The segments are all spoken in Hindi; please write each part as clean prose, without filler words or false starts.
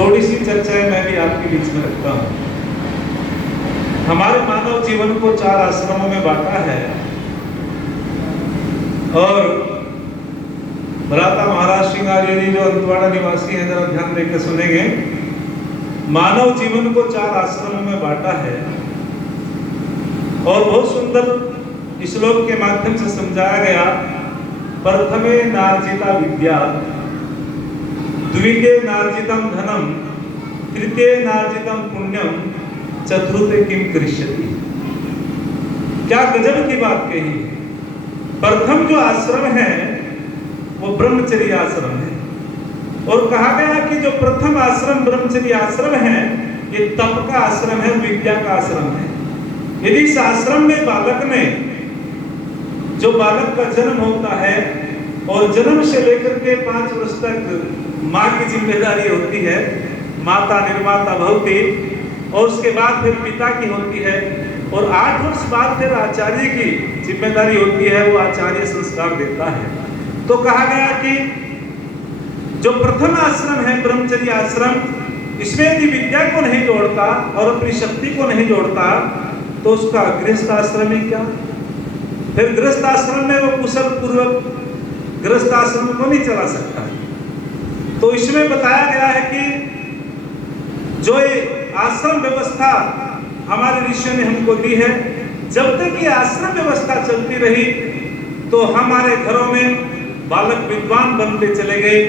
थोड़ी सी चर्चाएं मैं भी आपके बीच में रखता हूँ। हमारे मानव जीवन को 4 आश्रमों में बांटा है और भ्राता महाराज श्रृंगारी जी जो अंतवाड़ा निवासी हैं, जरा ध्यान देकर सुनेंगे। मानव जीवन को 4 आश्रमों में बांटा है और बहुत सुंदर श्लोक के माध्यम से समझाया गया। प्रथमे नार्जिता विद्या, द्वितीय नार्जितम धनम, तृतीय नार्जितम पुण्यम, चतुर्थे किम करिष्यति। क्या गजब की बात कही है। प्रथम जो आश्रम है वो ब्रह्मचर्य आश्रम है और कहा गया कि जो प्रथम आश्रम ब्रह्मचर्य आश्रम है ये तप का आश्रम है, विद्या का आश्रम है। यदि इस आश्रम में बालक ने, जो बालक का जन्म होता है और जन्म से लेकर के 5 वर्ष तक माँ की जिम्मेदारी होती है, माता निर्माता भवती, और उसके बाद फिर पिता की होती है और 8 वर्ष बाद फिर आचार्य की जिम्मेदारी होती है, वो आचार्य संस्कार देता है। तो कहा गया कि जो प्रथम आश्रम है ब्रह्मचर्य आश्रम, इसमें यदि विद्या को नहीं जोड़ता और अपनी शक्ति को नहीं जोड़ता तो उसका गृहस्थ आश्रम ही क्या। फिर गृहस्थ आश्रम में वो कुशल पूर्वक गृहस्थ आश्रम को नहीं चला सकता। तो इसमें बताया गया है कि जो ये आश्रम व्यवस्था हमारे ऋषियों ने हमको दी है, जब तक ये आश्रम व्यवस्था चलती रही तो हमारे घरों में बालक विद्वान बनते चले गए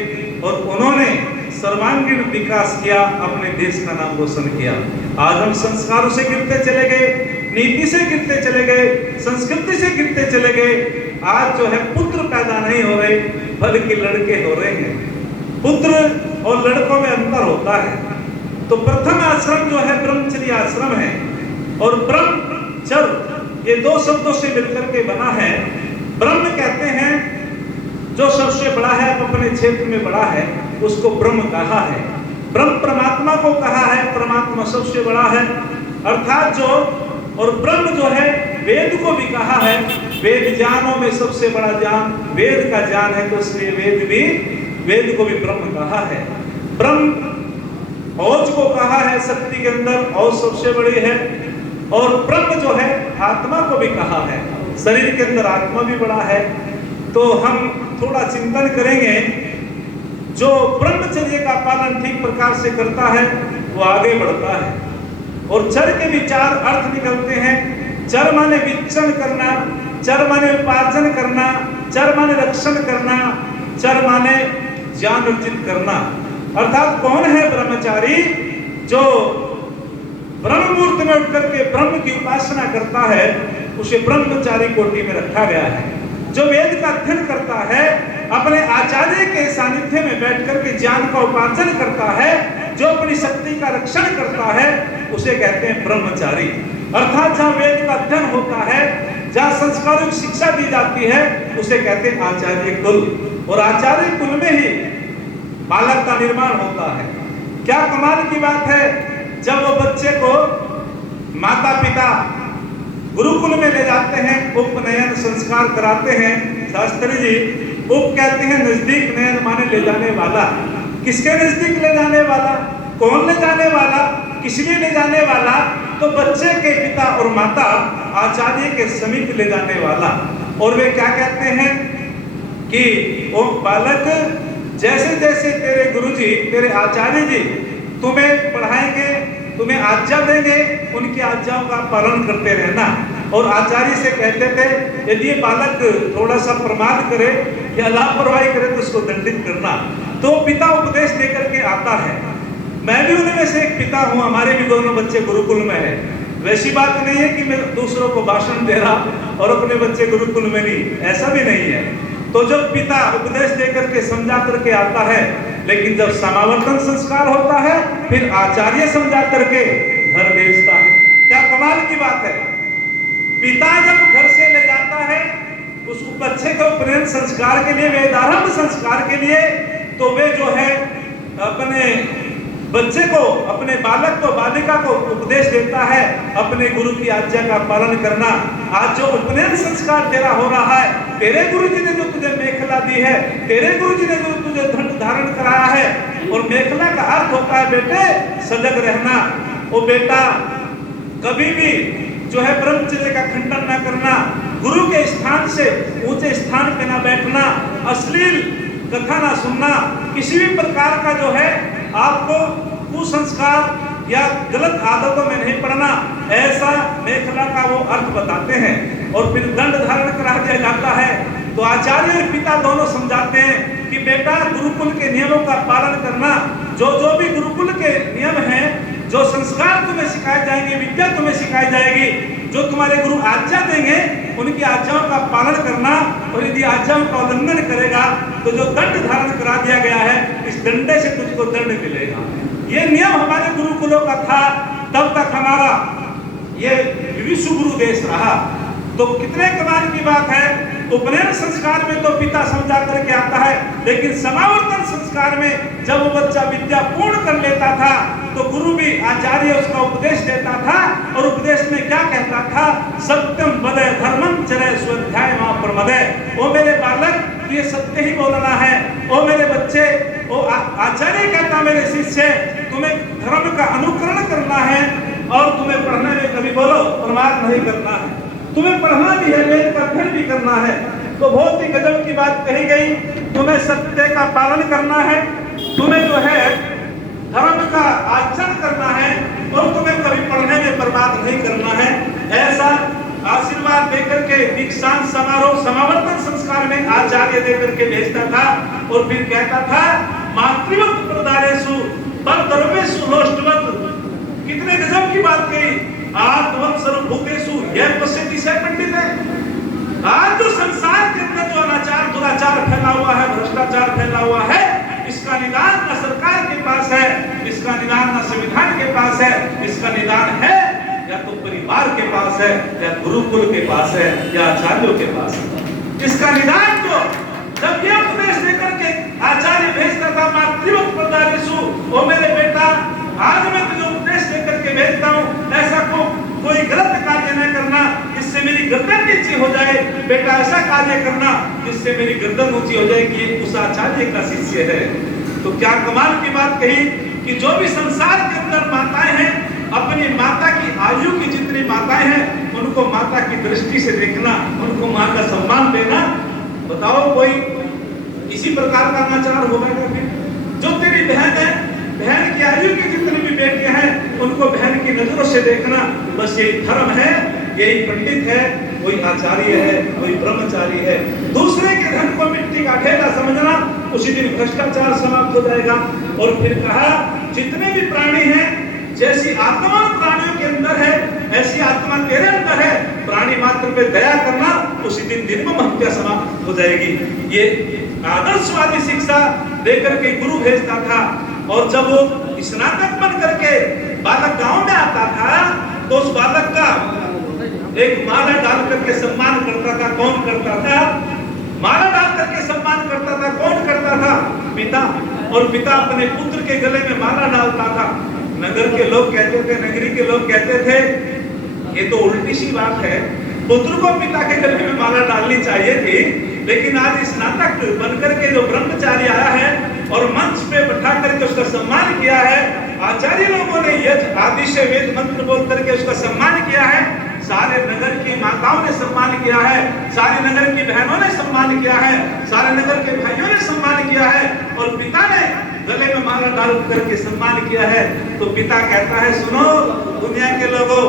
और उन्होंने सर्वांगीण विकास किया, अपने देश का नाम रोशन किया। आज हम संस्कारों से गिरते चले गए, नीति से गिरते चले गए, संस्कृति से गिरते चले गए। आज जो है पुत्र पैदा नहीं हो रहे बल्कि लड़के हो रहे हैं। पुत्र और लड़कों में अंतर होता है। तो प्रथम आश्रम जो है ब्रह्मचर्य आश्रम है और ब्रह्मचर्य ये 2 शब्दों से मिलकर के बना है। ब्रह्म कहते हैं जो सबसे बड़ा है, अपने क्षेत्र में बड़ा है, उसको ब्रह्म कहा है। ब्रह्म परमात्मा को कहा है, परमात्मा सबसे बड़ा है अर्थात जो, और ब्रह्म जो है वेद को भी कहा है। वेद ज्ञानों में सबसे बड़ा ज्ञान वेद का ज्ञान है, तो इसलिए वेद को भी ब्रह्म कहा है। ब्रह्म औज को कहा है, शक्ति के अंदर औज सबसे बड़ी है। और ब्रह्म जो है आत्मा को भी कहा है, शरीर के अंदर आत्मा भी बड़ा है। तो हम थोड़ा चिंतन करेंगे, जो ब्रह्मचर्य का पालन ठीक प्रकार से करता है वो आगे बढ़ता है। और चर के भी 4 अर्थ निकलते हैं। चर माने विचरण करना, चर माने उपार्जन करना, चर माने रक्षण करना, चर माने ज्ञान अर्जित करना। अर्थात कौन है ब्रह्मचारी? जो ब्रह्म मुहूर्त में उठ करके ब्रह्म की उपासना करता है उसे ब्रह्मचारी कोटि में रखा गया है। जो वेद का अध्ययन करता है, अपने आचार्य के सानिध्य में बैठ करके ज्ञान का उपार्जन करता है, जो अपनी शक्ति का रक्षण करता है, उसे कहते हैं ब्रह्मचारी। अर्थात जहाँ वेद का अध्ययन होता है, जहाँ संस्कारों की शिक्षा दी जाती है, उसे कहते हैं आचार्य कुल। और आचार्य कुल में ही बालक का निर्माण होता है। क्या कमाल की बात है, जब वो बच्चे को माता पिता गुरुकुल में ले जाते हैं, उपनयन संस्कार कराते हैं। शास्त्री जी उप कहते हैं नजदीक, नयन माने ले जाने वाला। किसके नजदीक ले जाने वाला? कौन ले जाने वाला? किस लिए ले जाने वाला? तो बच्चे के पिता और माता आचार्य के समीप ले जाने वाला। और वे क्या कहते हैं कि ओ बालक, जैसे जैसे तेरे गुरुजी, तेरे आचार्य जी तुम्हें पढ़ाएंगे, तुम्हें आज्ञा देंगे, उनकी आज्ञाओं का पालन करते रहना। और आचार्य से कहते थे यदि ये बालक थोड़ा सा प्रमाद करे या लापरवाही करे तो उसको दंडित करना। तो पिता उपदेश देकर के आता है। मैं भी उनमें से एक पिता हूँ, हमारे भी दोनों बच्चे गुरुकुल में है। वैसी बात नहीं है कि मैं दूसरों को भाषण दे रहा और अपने बच्चे गुरुकुल में नहीं, ऐसा भी नहीं है। तो जब पिता उपदेश देकर के समझा करके आता है, लेकिन जब समावर्तन संस्कार होता है फिर आचार्य समझा करके घर भेजता है। क्या कमाल की बात है। पिता जब घर से ले जाता है उस बच्चे को उपनयन संस्कार के लिए, वेदारंभ संस्कार के लिए, तो वे जो है अपने बच्चे को, अपने बालक को, बालिका को उपदेश देता है अपने गुरु की आज्ञा का पालन करना। आज जो उपनयन संस्कार तेरा हो रहा है, तेरे गुरुजी ने जो तुझे मेखला दी है, तेरे गुरुजी ने जो तुझे धन धारण कराया है। और मेखला का अर्थ होता है बेटे सजग रहना। वो बेटा कभी भी जो है ब्रह्मचर्य का खंडन ना करना, गुरु के स्थान से ऊंचे स्थान पे ना बैठना, अश्लील कथा ना सुनना, किसी भी प्रकार का जो है आपको कुसंस्कार या गलत आदतों में नहीं पड़ना, ऐसा मेखला का वो अर्थ बताते हैं। और फिर दंड धारण करा दिया जाता है। तो आचार्य और पिता दोनों समझाते हैं कि बेटा गुरुकुल के नियमों का पालन करना, जो भी गुरुकुल के नियम हैं, जो संस्कार तुम्हें सिखाए जाएंगे, विद्या तुम्हें सिखाई जाएगी, जो तुम्हारे गुरु आज्ञा देंगे उनकी आज्ञाओं का पालन करना। और यदि आज्ञाओं का उल्लंघन करेगा तो जो दंड धारण करा दिया गया है, इस दंडे से तुझको दंड मिलेगा। ये नियम हमारे गुरुकुलों का था। तब तक हमारा ये विश्व गुरु देश रहा। तो कितने कमाल की बात है, उपनयन संस्कार में तो पिता समझा करके आता है, लेकिन समावर्तन संस्कार में जब वो बच्चा विद्या पूर्ण कर लेता था तो गुरु भी आचार्य उसका उपदेश देता था। और उपदेश में क्या कहता था, सत्यम वदय धर्मम चरय स्वाध्याय मा प्रमदय। ओ मेरे बालक ये सत्य ही बोलना है। ओ मेरे बच्चे, ओ आचार्य कहता मेरे शिष्य, तुम्हें धर्म का अनुकरण करना है और तुम्हें पढ़ने में कभी बोलो प्रमाद नहीं करना है, तुम्हें पढ़ना भी है, वेद का अध्ययन भी करना है। तो बहुत ही गजब की बात कही गई, तुम्हें सत्य का पालन करना है, तुम्हें जो है धर्म का आचरण करना है और तुम्हें कभी पढ़ने में बर्बाद नहीं करना है। ऐसा आशीर्वाद देकर के दीक्षांत समारोह समावर्तन संस्कार में आचार्य देकर के भेजता था। और फिर कहता था मातृवत प्रदारेषु परधर्मेषु लोष्टवत। कितने गजब की बात कही, आत्मवत सर्वभूतेषु यह पश्यति से पंडित है। आज जो संसार के अंदर जो अनाचार दुराचार फैला हुआ है, भ्रष्टाचार फैला हुआ है, इसका निदान न सरकार के पास है, इसका निदान न संविधान के पास है, इसका निदान है या तो परिवार के पास है, या गुरुकुल के पास है, या आचार्यों के पास है। इसका निदान तो जब यह उपदेश देकर के आचार्य भेजता था मातृवत प्रदारेषु, ओ मेरे बेटा आज मैं तुझे उपदेश देकर के भेजता हूँ, ऐसा कोई गलत कार्य न करना जिससे मेरी गर्दन नीची हो जाए। बेटा ऐसा कार्य करना जिससे मेरी गर्दन ऊंची हो जाए कि उस आचार्य का शिष्य है। तो क्या कमाल की बात कही कि जो भी संसार के अंदर माताएं हैं, अपनी माता की आयु की जितनी माताएं हैं उनको माता की दृष्टि से देखना, उनको मां का सम्मान देना। बताओ कोई इसी प्रकार का अनाचार होगा क्या? जो तेरी बहन है, बहन की आयु की जितनी भी बेटियां हैं उनको बहन की नजरों से देखना, बस यही धर्म है, यही पंडित है, कोई आचार्य है, कोई ब्रह्मचारी है। दूसरे के धन को मिट्टी का ढेला समझना, उसी दिन भ्रष्टाचार समाप्त हो जाएगा। और फिर कहा जितने भी प्राणी हैं, जैसी आत्मा प्राणियों के अंदर है ऐसी आत्मा तेरे अंदर है, प्राणी मात्र पे दया करना, उसी दिन निर्मम हत्या समाप्त हो जाएगी। ये आदर्शवादी शिक्षा देकर के गुरु भेजता था। और जब वो स्नातक बन करके बालक गांव में आता था तो उस बालक का एक माला डाल करके सम्मान करता था। कौन करता था? माला डाल करके सम्मान करता था। कौन करता था? पिता। और पिता अपने पुत्र के गले में माला डालता था। नगर के लोग कहते थे, नगरी के लोग कहते थे ये तो उल्टी सी बात है, पुत्र को पिता के गले में माला डालनी चाहिए थी। लेकिन आज स्नातक बनकर के जो ब्रह्मचारी आया है और मंच पे बैठा करके उसका सम्मान किया है, आचार्य लोगों ने यज्ञ आदि से वेद मंत्र बोल करके उसका सम्मान किया है, सारे नगर की माताओं ने सम्मान किया है, सारे नगर की बहनों ने सम्मान किया है, सारे नगर के भाइयों ने सम्मान किया है, और पिता ने गले में माला डाल करके सम्मान किया है। तो पिता कहता है सुनो दुनिया के लोगों,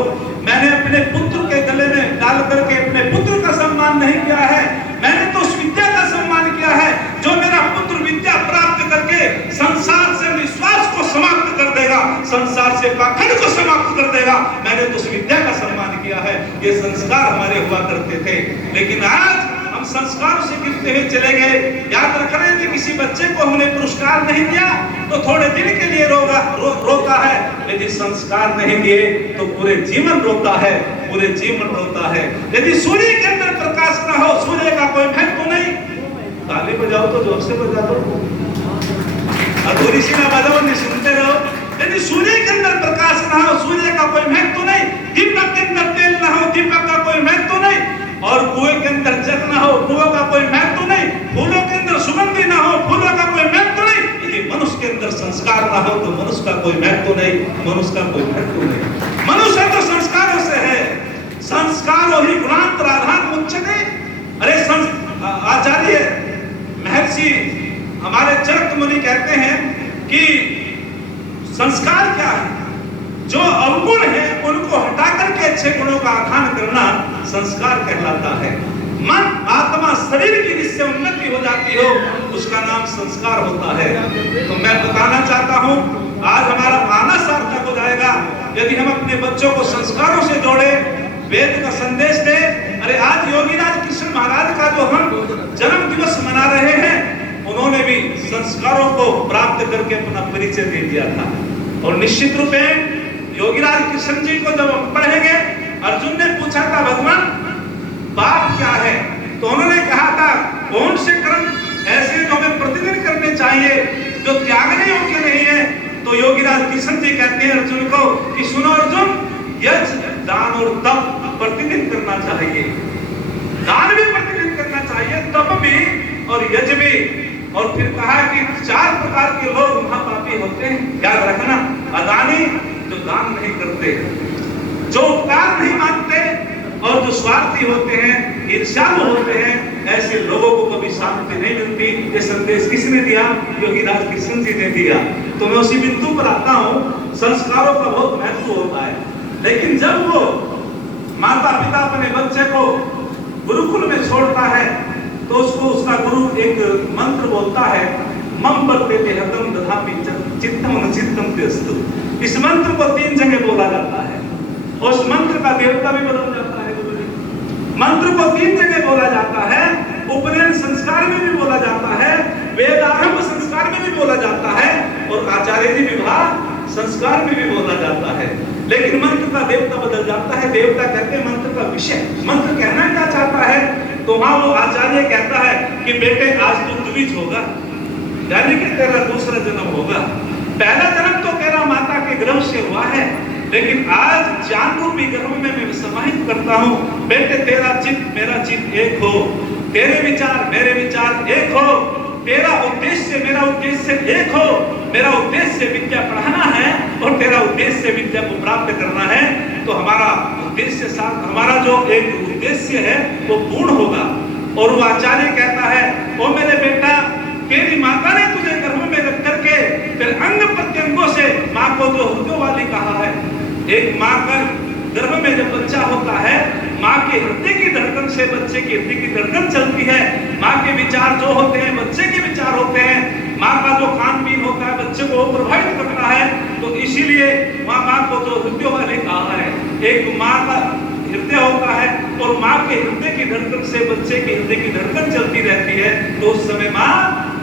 मैंने अपने पुत्र के गले में डाल करके अपने पुत्र का सम्मान नहीं किया है, मैंने तो उस विद्या का सम्मान किया है जो मेरा पुत्र विद्या प्राप्त करके संसार से विश्वास को समाप्त कर देगा, संसार से पाखंड को समाप्त कर देगा। मैंने तो उस विद्या का सम्मान किया है। ये संस्कार हमारे हुआ करते थे। लेकिन आज हम संस्कारों से गिरते हुए चले गए। याद रखना है कि किसी बच्चे को हमने पुरस्कार नहीं दिया तो थोड़े दिन के लिए रोता है, यदि संस्कार नहीं दिए तो पूरे जीवन रोता है, पूरे जीवन रोता है। यदि सूर्य के अंदर प्रकाश न हो, सूर्य का कोई महत्व नहीं, ताली बजाओ तो जोर से बजा दो, अधूरी सी ना बजाओ, नहीं सुनते रहो। यदि सूर्य के अंदर प्रकाश न हो, सूर्य का कोई महत्व नहीं, दीपक के अंदर तेल न हो, दीपक का कोई महत्व नहीं, और कुएं के अंदर जल न हो, कुओं का कोई महत्व नहीं, फूलों के अंदर सुगंधी न हो, फूलों का कोई महत्व नहीं। कोई महत्व नहीं, मनुष्य का कोई महत्व नहीं। मनुष्य तो संस्कारों से है, संस्कारो ही गुणांतराधान मुच्यते। अरे आचार्य महर्षि हमारे चरक मुनि कहते हैं कि संस्कार क्या है? जो अवगुण है उनको हटा करके अच्छे गुणों का आखान करना संस्कार कहलाता है। मन आत्मा शरीर की जिससे उन्नति हो जाती हो उसका नाम संस्कार होता है। तो मैं बताना चाहता हूं आज हमारा आना सार्थक हो जाएगा यदि हम अपने बच्चों को संस्कारों से जोड़े, वेद का संदेश दे। अरे आज योगीराज कृष्ण महाराज का जो हम जन्म दिवस मना रहे हैं, उन्होंने भी संस्कारों को प्राप्त करके अपना परिचय दे दिया था। और निश्चित रूप में योगीराज कृष्ण जी को जब हम पढ़ेंगे, अर्जुन ने पूछा था भगवान पाप क्या है, तो उन्होंने कहा था कौन से कर्म ऐसे जो हमें प्रतिदिन करने चाहिए जो त्यागने योग्य नहीं है। तो योगीराज कृष्ण जी कहते हैं अर्जुन को कि सुनो अर्जुन, यज्ञ दान और तप प्रतिदिन करना चाहिए। दान भी प्रतिदिन करना चाहिए, तप भी और यज्ञ भी। और फिर कहा कि 4 प्रकार के लोग महापापी होते हैं, याद रखना। अदानी जो दान नहीं करते, जो उपकार नहीं मानते और जो स्वार्थी होते हैं, ईर्ष्यालु होते हैं, ऐसे लोगों को कभी शांति नहीं मिलती। ये संदेश किसने दिया? योगीराज कृष्ण जी ने दिया। तो मैं उसी बिंदु पर आता हूँ, संस्कारों का बहुत महत्व होता है। लेकिन जब वो माता पिता अपने बच्चे को गुरुकुल में छोड़ता है तो उसको उसका गुरु एक मंत्र बोलता है, मम वर्तेते हतम दधामि चित्तम अनुचित्तम तेस्तु। इस मंत्र को 3 जगह बोला जाता है और उस मंत्र का देवता भी बदल जाता है। मंत्र को 3 जगह बोला जाता है, उपनयन संस्कार में भी बोला जाता है, वेदारंभ संस्कार में भी बोला जाता है और आचार्य विवाह संस्कार में भी बोला जाता है। लेकिन मंत्र का देवता बदल जाता है। देवता कहते हैं मंत्र का विषय, मंत्र कहना क्या चाहता है। तो वहां वो आचार्य कहता है कि बेटे आज तू द्विज होगा, यानी कि तेरा दूसरा जन्म होगा। पहला जन्म तो तेरा माता के गर्भ से हुआ है, लेकिन आज ज्ञान रूपी गर्भ में मैं समाहित करता हूँ। बेटे तेरा चित्त मेरा चित्त एक हो, तेरे विचार मेरे विचार एक हो, तेरा उद्देश्य मेरा उद्देश्य एक हो। मेरा उद्देश्य विद्या पढ़ाना है और तेरा उद्देश्य विद्या को प्राप्त करना है। तो हमारा उद्देश्य साथ हमारा जो एक उद्देश्य है वो पूर्ण होगा। और वो आचार्य कहता है, ओ मेरे बेटा, तेरी माता ने तुझे गर्भ में रख करके फिर अंग प्रत्यंगों से माँ को जो हृदय वाली कहा है। एक माँ का गर्भ में जब बच्चा होता है, माँ के हृदय की धड़कन से बच्चे की हृदय की धड़कन चलती है। माँ के विचार जो होते हैं बच्चे के विचार होते हैं। माँ का जो खान पीन होता है बच्चे को प्रभावित करता है। तो इसीलिए माँ को जो हृदय वाली कहा है। एक माँ का हृदय होता है और माँ के हृदय की धड़कन से बच्चे के हृदय की धड़कन चलती रहती है। तो उस समय माँ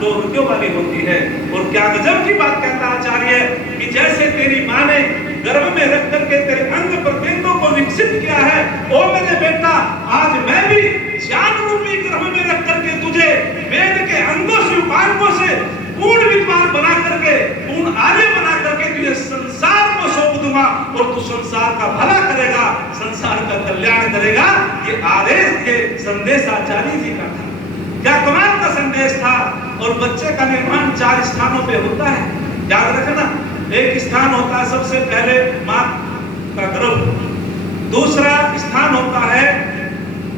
दो हृदयों वाली होती है। और क्या गजब की बात कहता आचार्य कि जैसे तेरी माँ ने गर्भ में रख करके तेरे अंग प्रत्यंगों को विकसित किया है, ओ मेरे बेटा, आज मैं भी ज्ञान रूपी गर्भ में रख करके तुझे वेद के अंगों से उपांगों से पूर्ण विद्वान बना करके, पूर्ण आर्य बना करके तुझे संसार को सौंप दूंगा और तू संसार का भला करेगा, संसार का कल्याण करेगा। ये आदेश के संदेश आचार्य जी का था। क्या कमाल का संदेश था। और बच्चे का निर्माण 4 स्थानों पे होता है, याद रखना। एक स्थान होता है सबसे पहले माँ का गर्भ, दूसरा स्थान होता है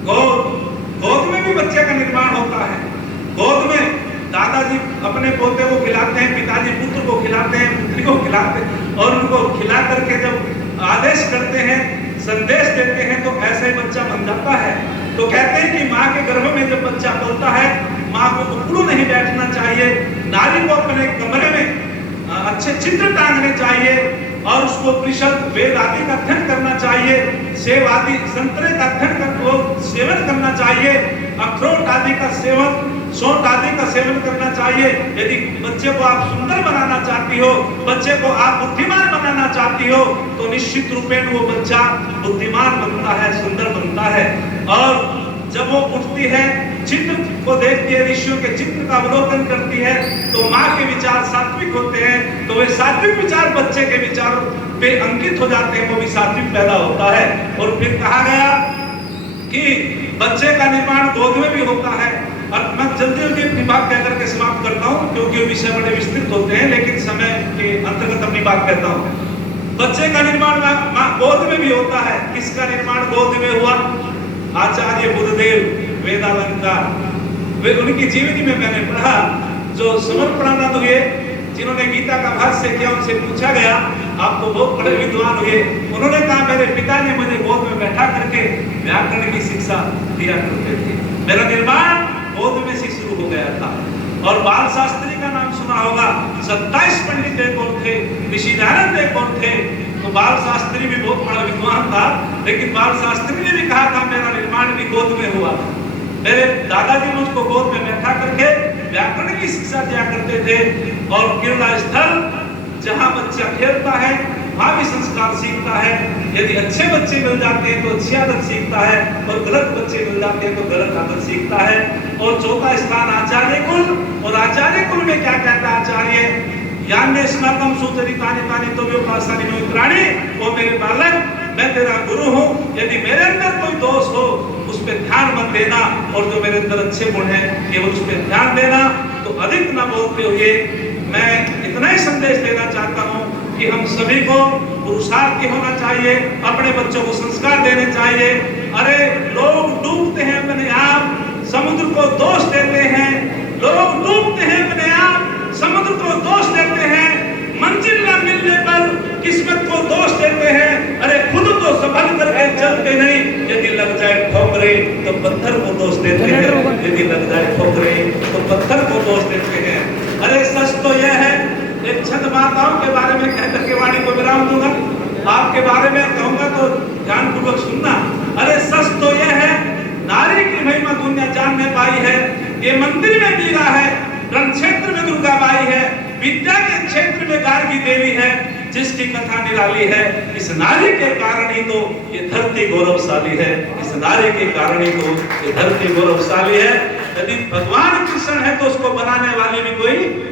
गोद। गोद में भी बच्चे का निर्माण होता है। गोद में दादाजी अपने पोते को खिलाते हैं, पिताजी पुत्र को खिलाते हैं, पुत्री को खिलाते हैं और उनको खिला करके जब आदेश करते हैं, संदेश देते हैं, तो ऐसा ही बच्चा बन जाता है। तो कहते हैं कि माँ के गर्भ में जब बच्चा पलता है, माँ को उखड़ू नहीं बैठना चाहिए। नारी को अपने कमरे में अच्छे चित्र टांगने चाहिए और उसको उपनिषद वेद आदि का अध्ययन करना चाहिए। सेब आदि संतरे का अध्ययन सेवन करना चाहिए। अखरोट आदि का सेवन, सौंठ आदि का सेवन करना चाहिए। यदि बच्चे को आप सुंदर बनाना चाहती हो, बच्चे को आप बुद्धिमान बनाना चाहती हो, तो निश्चित रूपेण वो बच्चा बुद्धिमान बनता है, सुंदर बनता है। और जब वो उठती है, चित्र को देखती है, ऋषियों के चित्र का अवलोकन करती है, तो माँ के विचार सात्विक होते हैं। तो वे सात्विक विचार बच्चे के विचारों पे अंकित हो जाते हैं, वो भी सात्विक पैदा होता है। और फिर कहा गया कि बच्चे का निर्माण गोद में भी होता है। और मैं जल्दी जल्दी अपनी बात कह करके समाप्त करता हूँ, क्योंकि विषय बड़े विस्तृत होते हैं, लेकिन समय के अंतर्गत अपनी बात कहता हूँ। बच्चे का निर्माण गोद में भी होता है। किसका निर्माण गोद में हुआ? आचार्य बुद्धदेव वेदालंकार, वे उनकी जीवनी में मैंने पढ़ा, जो समर्पणानंद हुए, जिन्होंने गीता का भाष्य किया, उनसे पूछा गया आप तो बहुत बड़े विद्वान हुए, उन्होंने कहा मेरे पिता ने मुझे गोद में बैठा करके व्याकरण की शिक्षा दिया करते थे। मेरा निर्माण गोद में से शुरू हो गया था। और बाल शास्त्री का नाम सुना होगा, 27 पंडित एक और थे, ऋषि दयानंद एक और थे। तो बाल शास्त्री भी बहुत बड़ा विद्वान था, लेकिन बाल शास्त्री ने भी कहा था मेरा निर्माण भी गोद में हुआ। मेरे दादाजी मुझको गोद में बैठा करके व्याकरण की शिक्षा दिया करते थे। और क्रीड़ा स्थल जहाँ बच्चा खेलता है वहाँ भी संस्कार सीखता है। यदि अच्छे बच्चे मिल जाते हैं तो अच्छी आदत सीखता है, और गलत बच्चे मिल जाते हैं तो गलत आदत सीखता है। और चौथा स्थान आचार्य कुल, और आचार्य कुल में क्या कहता है आचार्य? यान्य स्नातम सुचरितानि तानि तव्योपासानि नोत्राणि, वो मेरे बालक मैं तेरा गुरु हूँ, यदि मेरे अंदर कोई दोष हो उस पर ध्यान मत देना, और जो मेरे अंदर अच्छे गुण हैं केवल उस पर ध्यान देना। तो अधिक न बोलते हुए मैं इतना ही संदेश देना चाहता हूँ कि हम सभी को पुरुषार्थी होना चाहिए, अपने बच्चों को संस्कार देने चाहिए। अरे लोग डूबते हैं अपने आप, समुद्र को दोष देते हैं, लोग डूबते हैं अपने आप, समुद्र को दोष देते हैं, मंजिल न मिलने पर किस्मत को दोष देते हैं। अरे खुद तो संभल करके चलते नहीं, यदि लग जाए ठोकरे तो पत्थर को दोष देते हैं, यदि लग जाए ठोकरे तो पत्थर को दोष देते हैं। अरे सच तो यह है, एक छंद माताओं के बारे में कहकर के वाणी को विराम दूंगा, आपके बारे में कहूंगा तो ध्यानपूर्वक सुनना। अरे सच तो यह है, नारी की महिमा दुनिया जानने पाई है। ये मंदिर में मीरा है, रण क्षेत्र में दुर्गा बाई है, विद्या के क्षेत्र में गार्गी देवी है, जिसकी कथा निराली है। इस नारी के कारण ही तो ये धरती गौरवशाली है, इस नारी के कारण ही तो ये धरती गौरवशाली है। यदि भगवान कृष्ण है तो उसको बनाने वाली भी कोई